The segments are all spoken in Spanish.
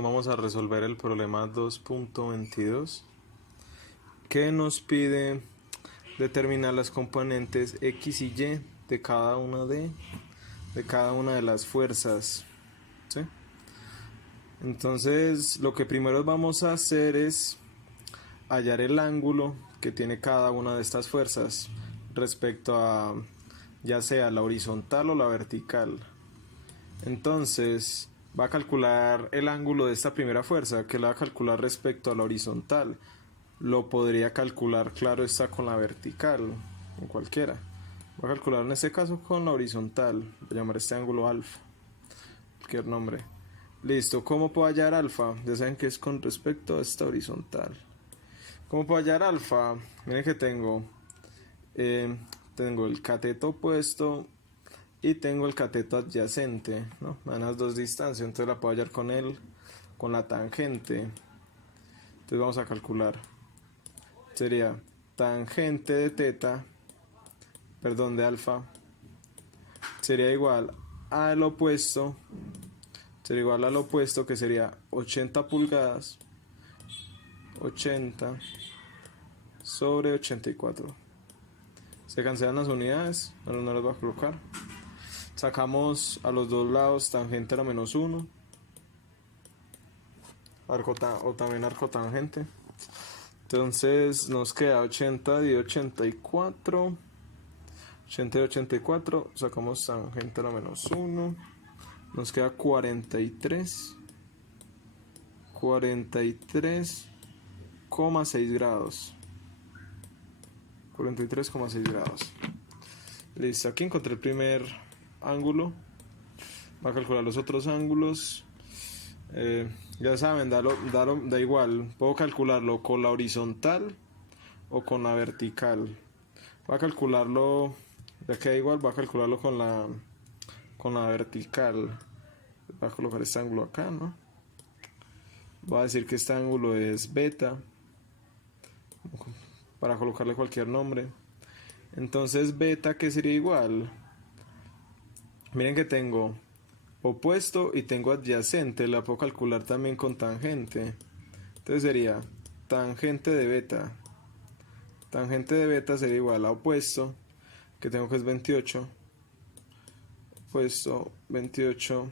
Vamos a resolver el problema 2.22 que nos pide determinar las componentes X y Y de cada una de las fuerzas, ¿sí? Entonces lo que primero vamos a hacer es hallar el ángulo que tiene cada una de estas fuerzas respecto a ya sea la horizontal o la vertical. Entonces va a calcular el ángulo de esta primera fuerza, que la va a calcular respecto a la horizontal. Lo podría calcular, claro está, con la vertical, con cualquiera. Va a calcular en este caso con la horizontal. Voy a llamar este ángulo alfa, cualquier nombre. Listo, ¿cómo puedo hallar alfa? Ya saben que es con respecto a esta horizontal. ¿Cómo puedo hallar alfa? Miren que tengo el cateto opuesto y tengo el cateto adyacente, ¿no? Me dan las dos distancias, entonces la puedo hallar con la tangente. Entonces vamos a calcular. Sería tangente de teta, perdón, de alfa, sería igual al opuesto, que sería 80 pulgadas, 80 sobre 84. Se cancelan las unidades, no las voy a colocar. Sacamos a los dos lados tangente a la menos 1, o también arco tangente. Entonces nos queda 80 de 84, 80 de 84, sacamos tangente a la menos 1, nos queda 43,6 grados. 43,6 grados. Listo, aquí encontré el primer ángulo. Va a calcular los otros ángulos. Ya saben, da igual. Puedo calcularlo con la horizontal o con la vertical. Voy a calcularlo, ya que da igual, voy a calcularlo con la vertical. Voy a colocar este ángulo acá, ¿no? Voy a decir que este ángulo es beta, para colocarle cualquier nombre. Entonces beta, ¿qué sería igual? Miren que tengo opuesto y tengo adyacente, la puedo calcular también con tangente. Entonces sería tangente de beta. Tangente de beta sería igual a opuesto, que tengo que es 28. Opuesto 28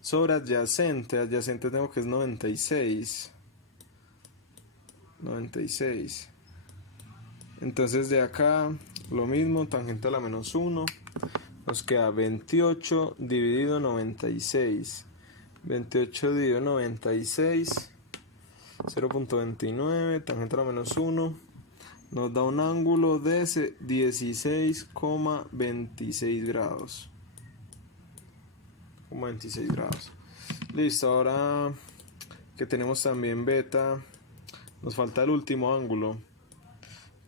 sobre adyacente. Adyacente tengo que es 96. 96. Entonces de acá lo mismo, tangente a la menos 1. Nos queda 28 dividido 96. 28 dividido 96. 0.29, tangente a la menos 1. Nos da un ángulo de 16,26 grados. 26 grados. Listo, ahora que tenemos también beta, nos falta el último ángulo,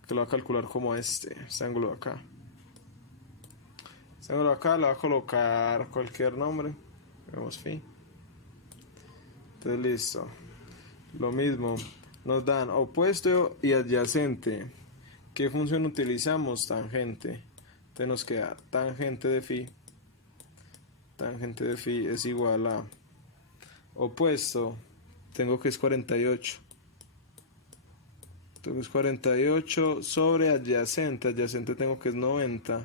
que lo voy a calcular como este ángulo de acá. Este ángulo de acá le voy a colocar cualquier nombre. Vemos phi. Entonces listo. Lo mismo. Nos dan opuesto y adyacente. ¿Qué función utilizamos? Tangente. Entonces nos queda tangente de phi. Tangente de phi es igual a opuesto. Tengo que es 48. Entonces 48 sobre adyacente. Adyacente tengo que es 90.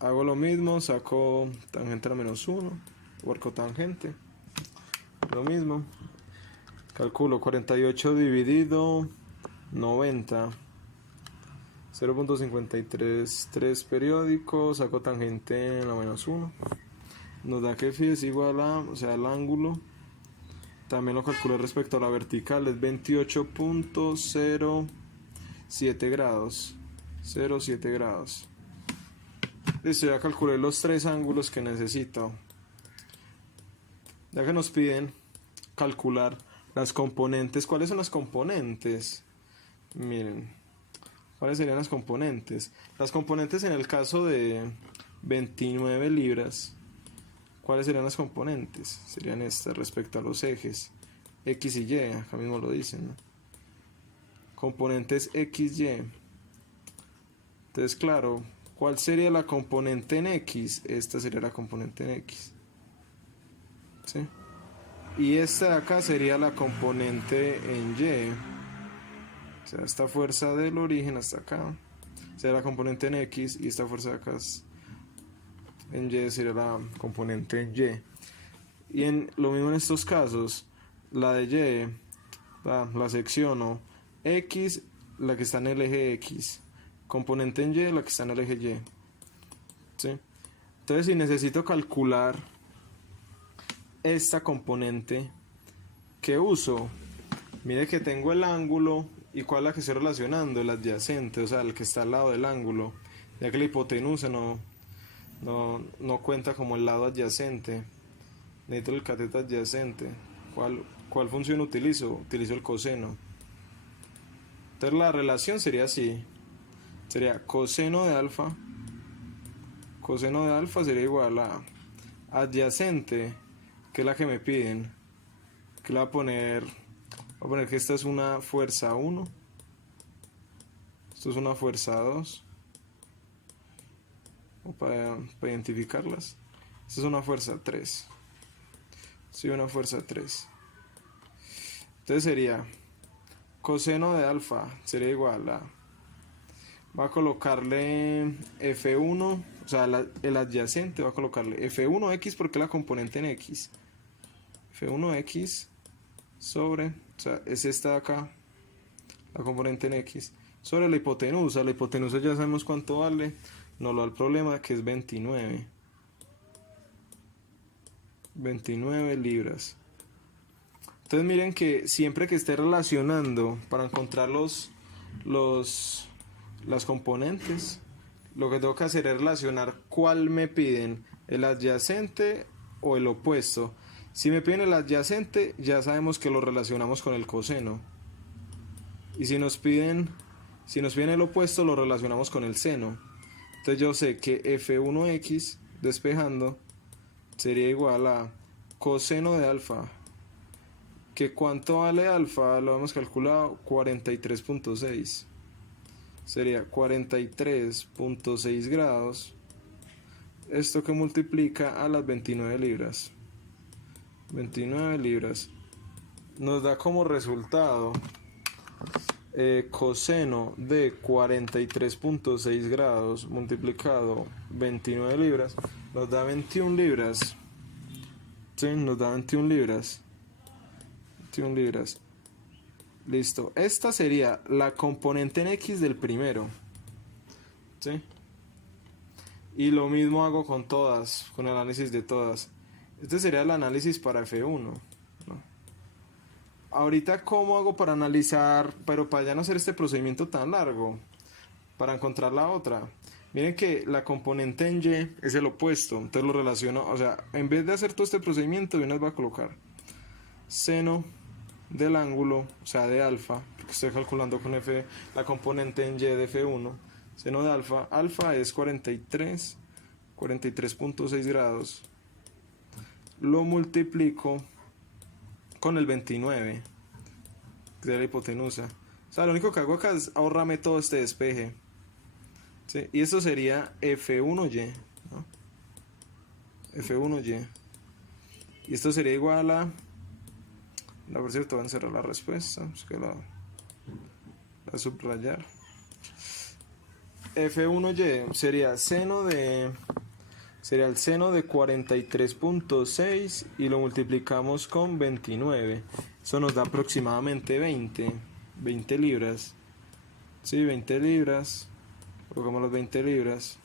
Hago lo mismo. Saco tangente a la menos 1. O arco tangente. Lo mismo. Calculo 48 dividido 90. 0.533 periódico, saco tangente en la menos 1. Nos da que phi es igual a, o sea, el ángulo. También lo calculé respecto a la vertical, es 28.07 grados. 0,7 grados. Listo, ya calculé los tres ángulos que necesito. Ya que nos piden calcular las componentes, ¿cuáles son las componentes? Miren, ¿cuáles serían las componentes? Las componentes en el caso de 29 libras, ¿cuáles serían las componentes? Serían estas respecto a los ejes X y Y, acá mismo lo dicen, ¿no? Componentes X, Y. Entonces, claro, ¿cuál sería la componente en X? Esta sería la componente en X. ¿Sí? Y esta de acá sería la componente en Y. O sea, esta fuerza del origen hasta acá sería la componente en X, y esta fuerza de acá en Y sería la componente en Y. Y en lo mismo en estos casos, la de Y la secciono X, la que está en el eje X, componente en Y, la que está en el eje Y. ¿Sí? Entonces, si necesito calcular esta componente, ¿qué uso? Mire que tengo el ángulo, y cuál es la que estoy relacionando, el adyacente, o sea, el que está al lado del ángulo, ya que la hipotenusa no cuenta como el lado adyacente. Necesito el cateto adyacente. ¿Cuál función utilizo? Utilizo el coseno. Entonces la relación sería así. Sería coseno de alfa. Coseno de alfa sería igual a adyacente, que es la que me piden. Que le voy a poner que esta es una fuerza 1. Esto es una fuerza 2. Para identificarlas. Esta es una fuerza 3. Sí, una fuerza 3. Entonces sería coseno de alfa sería igual a, va a colocarle F1, o sea, el adyacente va a colocarle F1X porque es la componente en X. F1X sobre, o sea, es esta de acá, la componente en X, sobre la hipotenusa. La hipotenusa ya sabemos cuánto vale, nos lo da el problema, que es 29 libras. Entonces miren que siempre que esté relacionando para encontrar las componentes, lo que tengo que hacer es relacionar cuál me piden, el adyacente o el opuesto. Si me piden el adyacente, ya sabemos que lo relacionamos con el coseno. Y si nos piden el opuesto, lo relacionamos con el seno. Entonces yo sé que F1X, despejando, sería igual a coseno de alfa. ¿Que cuánto vale alfa? Lo hemos calculado, 43.6. Sería 43.6 grados. Esto que multiplica a las 29 libras. 29 libras. Nos da como resultado coseno de 43.6 grados multiplicado 29 libras. Nos da 21 libras. Sí, nos da 21 libras. 21 libras. Listo. Esta sería la componente en X del primero. ¿Sí? Y lo mismo hago con todas, con el análisis de todas. Este sería el análisis para F1, ¿no? Ahorita, ¿cómo hago para analizar, pero para ya no hacer este procedimiento tan largo? Para encontrar la otra. Miren que la componente en Y es el opuesto. Entonces lo relaciono, o sea, en vez de hacer todo este procedimiento, yo nos voy a colocar seno del ángulo, o sea, de alfa, porque estoy calculando con F, la componente en Y de F1, seno de alfa es 43.6 grados, lo multiplico con el 29, que es la hipotenusa. O sea, lo único que hago acá es ahorrarme todo este despeje. ¿Sí? Y esto sería F1Y, ¿no? F1Y. Y esto sería igual a, por cierto, voy a encerrar la respuesta, pues que la subrayar. F1Y sería el seno de 43.6 y lo multiplicamos con 29. Eso nos da aproximadamente 20 libras. Sí, 20 libras. Colocamos las 20 libras.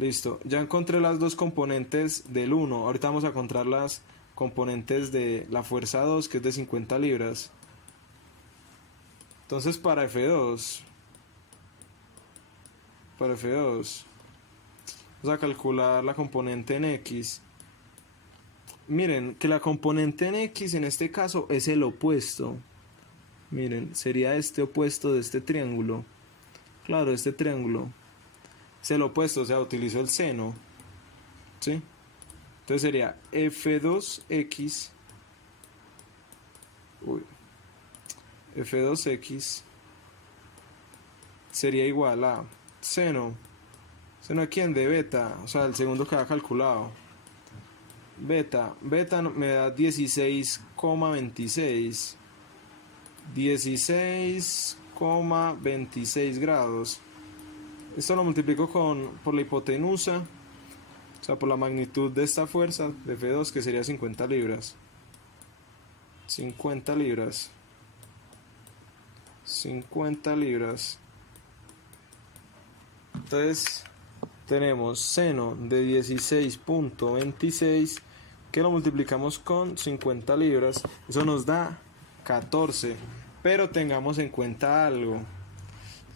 Listo. Ya encontré las dos componentes del 1. Ahorita vamos a encontrar las componentes de la fuerza 2, que es de 50 libras. Entonces para F2 vamos a calcular la componente en X. Miren que la componente en X en este caso es el opuesto. Miren, sería este opuesto de este triángulo. Claro, este triángulo es el opuesto, o sea, utilizo el seno. ¿Sí? Entonces sería F2X. F2X sería igual a seno. ¿Seno a quién? De beta, o sea, el segundo que había calculado. Beta me da 16,26. 16,26 grados. Esto lo multiplico por la hipotenusa, o sea, por la magnitud de esta fuerza de F2, que sería 50 libras. 50 libras. 50 libras. Entonces tenemos seno de 16,26 que lo multiplicamos con 50 libras. Eso nos da 14. Pero tengamos en cuenta algo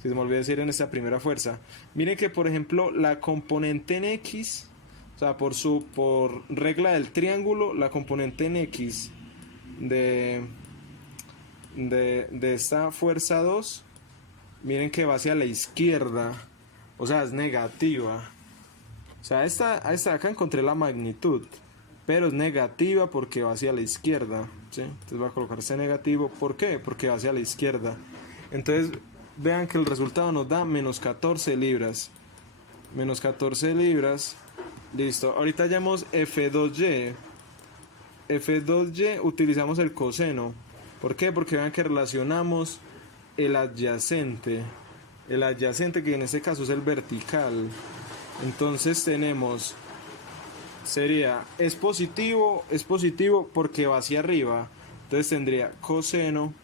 que se me olvidó decir en esta primera fuerza. Miren que, por ejemplo, la componente en X, o sea, por regla del triángulo, la componente en X de esta fuerza 2, miren que va hacia la izquierda, o sea, es negativa. O sea, acá encontré la magnitud, pero es negativa porque va hacia la izquierda, ¿sí? Entonces voy a colocarse negativo. ¿Por qué? Porque va hacia la izquierda. Entonces vean que el resultado nos da menos 14 libras. Menos 14 libras. Listo. Ahorita hallamos F2Y. F2Y utilizamos el coseno. ¿Por qué? Porque vean que relacionamos el adyacente. El adyacente, que en este caso es el vertical. Entonces tenemos... es positivo porque va hacia arriba. Entonces tendría coseno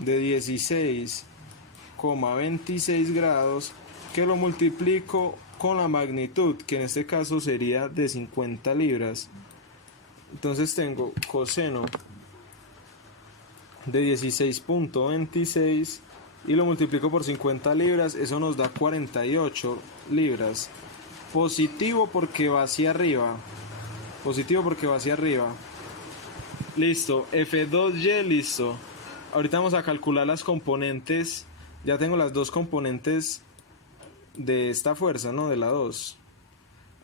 de 16,26 grados, que lo multiplico con la magnitud, que en este caso sería de 50 libras. Entonces tengo coseno de 16,26 y lo multiplico por 50 libras. Eso nos da 48 libras. Positivo porque va hacia arriba. Positivo porque va hacia arriba. Listo. F2Y, listo. Ahorita vamos a calcular las componentes. Ya tengo las dos componentes de esta fuerza, ¿no? De la 2.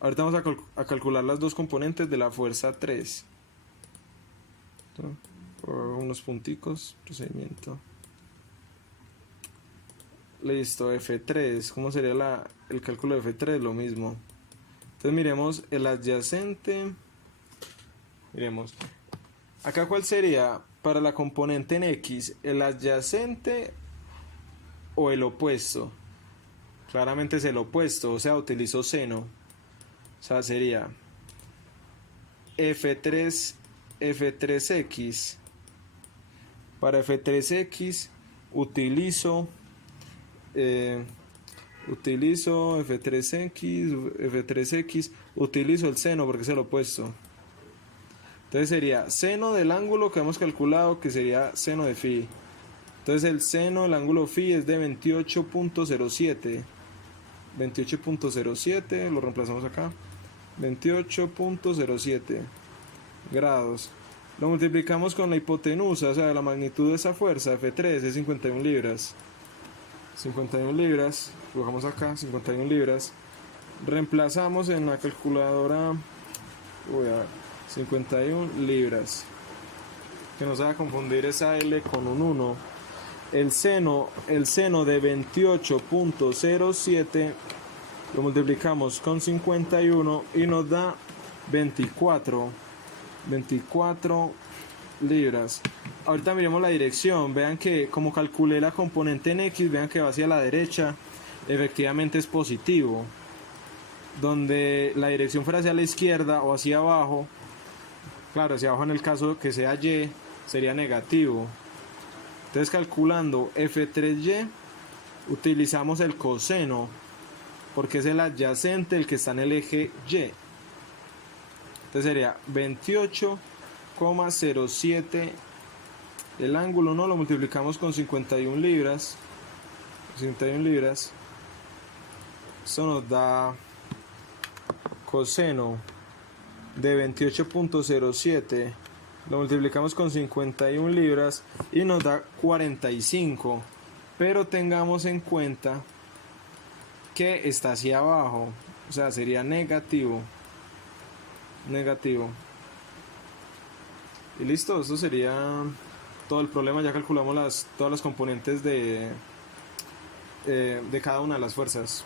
Ahorita vamos a calcular las dos componentes de la fuerza 3. Unos punticos. Procedimiento. Listo, F3. ¿Cómo sería el cálculo de F3? Lo mismo. Entonces miremos el adyacente. Miremos. Acá, ¿cuál sería para la componente en X? ¿El adyacente o el opuesto? Claramente es el opuesto, o sea, utilizo seno. O sea, sería F3X. Para F3X utilizo F3X, utilizo el seno porque es el opuesto. Entonces sería seno del ángulo que hemos calculado, que sería seno de phi. Entonces el seno del ángulo phi es de 28,07. 28,07, lo reemplazamos acá. 28,07 grados. Lo multiplicamos con la hipotenusa, o sea, la magnitud de esa fuerza, F3, es 51 libras. 51 libras, colocamos acá 51 libras, reemplazamos en la calculadora 51 libras, que nos va a confundir esa L con un 1. El seno de 28,07 lo multiplicamos con 51 y nos da 24 libras. Ahorita miremos la dirección. Vean que como calculé la componente en X, vean que va hacia la derecha. Efectivamente es positivo. Donde la dirección fuera hacia la izquierda o hacia abajo, claro, hacia abajo en el caso que sea Y, sería negativo. Entonces, calculando F3Y, utilizamos el coseno, porque es el adyacente, el que está en el eje Y. Entonces sería 28,07 el ángulo, ¿no? Lo multiplicamos con 51 libras. 51 libras. Eso nos da coseno de 28,07. Lo multiplicamos con 51 libras y nos da 45. Pero tengamos en cuenta que está hacia abajo. O sea, sería negativo. Y listo, esto sería todo el problema. Ya calculamos todas las componentes de cada una de las fuerzas.